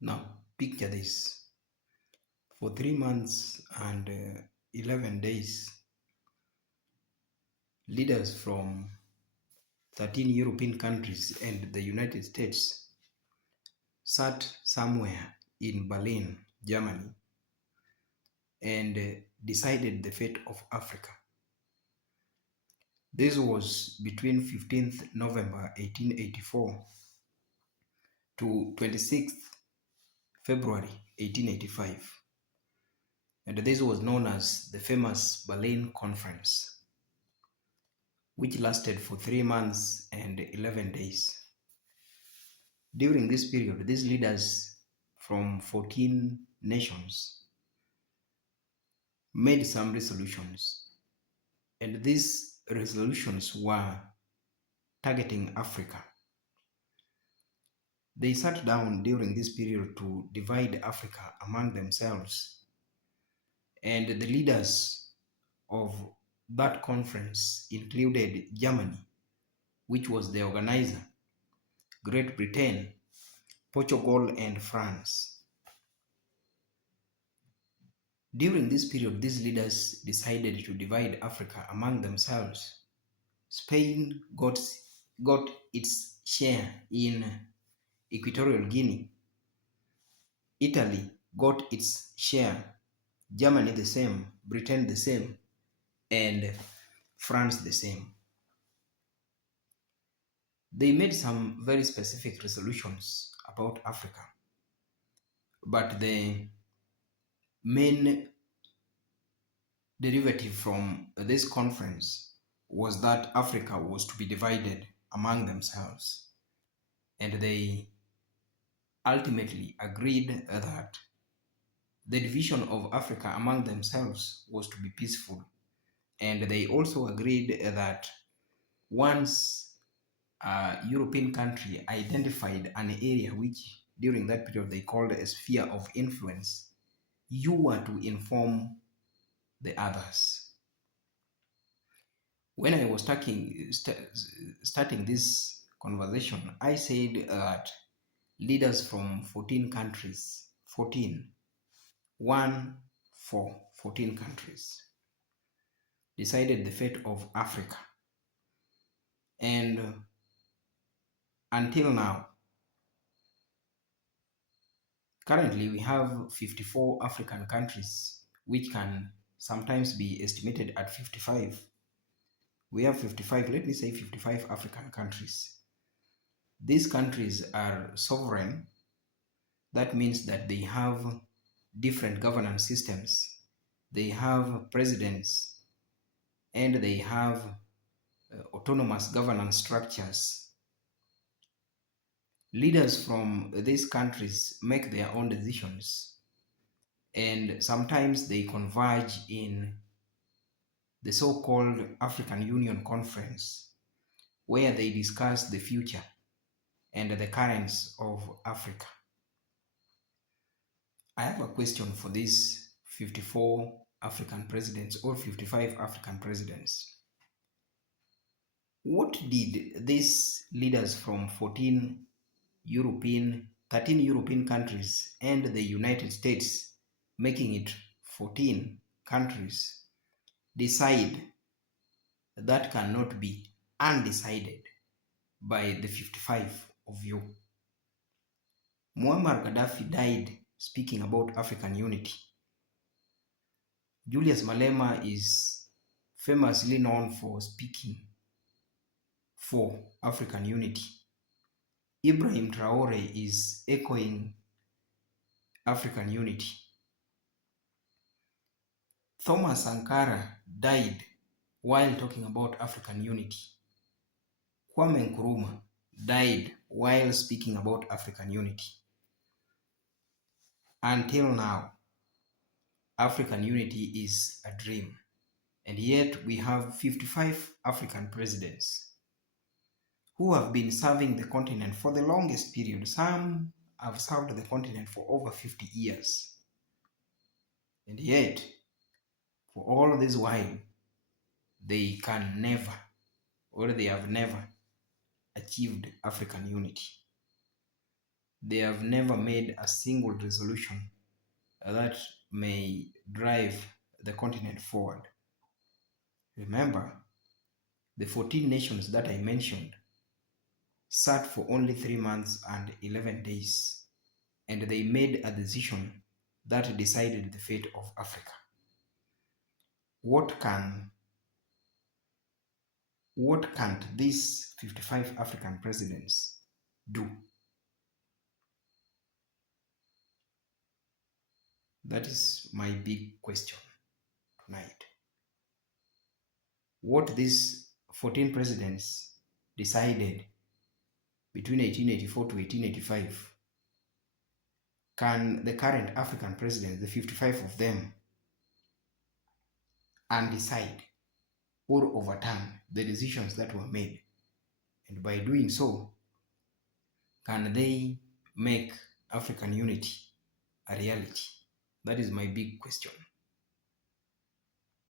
Now, picture this. For 3 months and 11 days, leaders from 13 European countries and the United States sat somewhere in Berlin, Germany, and decided the fate of Africa. This was between 15th November 1884 to 26th February 1885. And this was known as the famous Berlin Conference, which lasted for 3 months and 11 days. During this period, these leaders from 14 nations made some resolutions, and these resolutions were targeting Africa. They sat down during this period to divide Africa among themselves, and the leaders of that conference included Germany, which was the organizer, Great Britain, Portugal, and France. During this period, these leaders decided to divide Africa among themselves. Spain got its share in Equatorial Guinea. Italy got its share. Germany the same, Britain the same, and France the same. They made some very specific resolutions about Africa, but the main derivative from this conference was that Africa was to be divided among themselves, and they ultimately agreed that the division of Africa among themselves was to be peaceful, and they also agreed that once a European country identified an area which during that period they called a sphere of influence, you were to inform the others. When I was starting this conversation, I said that leaders from 14 countries, 14, 14 countries, decided the fate of Africa. And until now, currently we have 54 African countries, which can sometimes be estimated at 55. We have 55, let me say 55 African countries. These countries are sovereign. That means that they have different governance systems. They have presidents, and they have autonomous governance structures. Leaders from these countries make their own decisions, and sometimes they converge in the so-called African Union Conference, where they discuss the future and the currents of Africa. I have a question for these 54 African presidents or 55 African presidents. What did these leaders from 13 European countries and the United States, making it 14 countries, decide that cannot be undecided by the 55 of you? Muammar Gaddafi died speaking about African unity. Julius Malema is famously known for speaking for African unity. Ibrahim Traore is echoing African unity. Thomas Sankara died while talking about African unity. Kwame Nkrumah died while speaking about African unity. Until now, African unity is a dream, and yet we have 55 African presidents who have been serving the continent for the longest period. Some have served the continent for over 50 years. And yet, for all this while, they can never, or they have never, achieved African unity. they have never made a single resolution that may drive the continent forward. Remember, the 14 nations that I mentioned sat for only 3 months and 11 days, and they made a decision that decided the fate of Africa. What can't these 55 African presidents do? That is my big question tonight. What these 14 presidents decided between 1884 to 1885, can the current African presidents, the 55 of them, undecide or overturn the decisions that were made? And by doing so, can they make African unity a reality? That is my big question.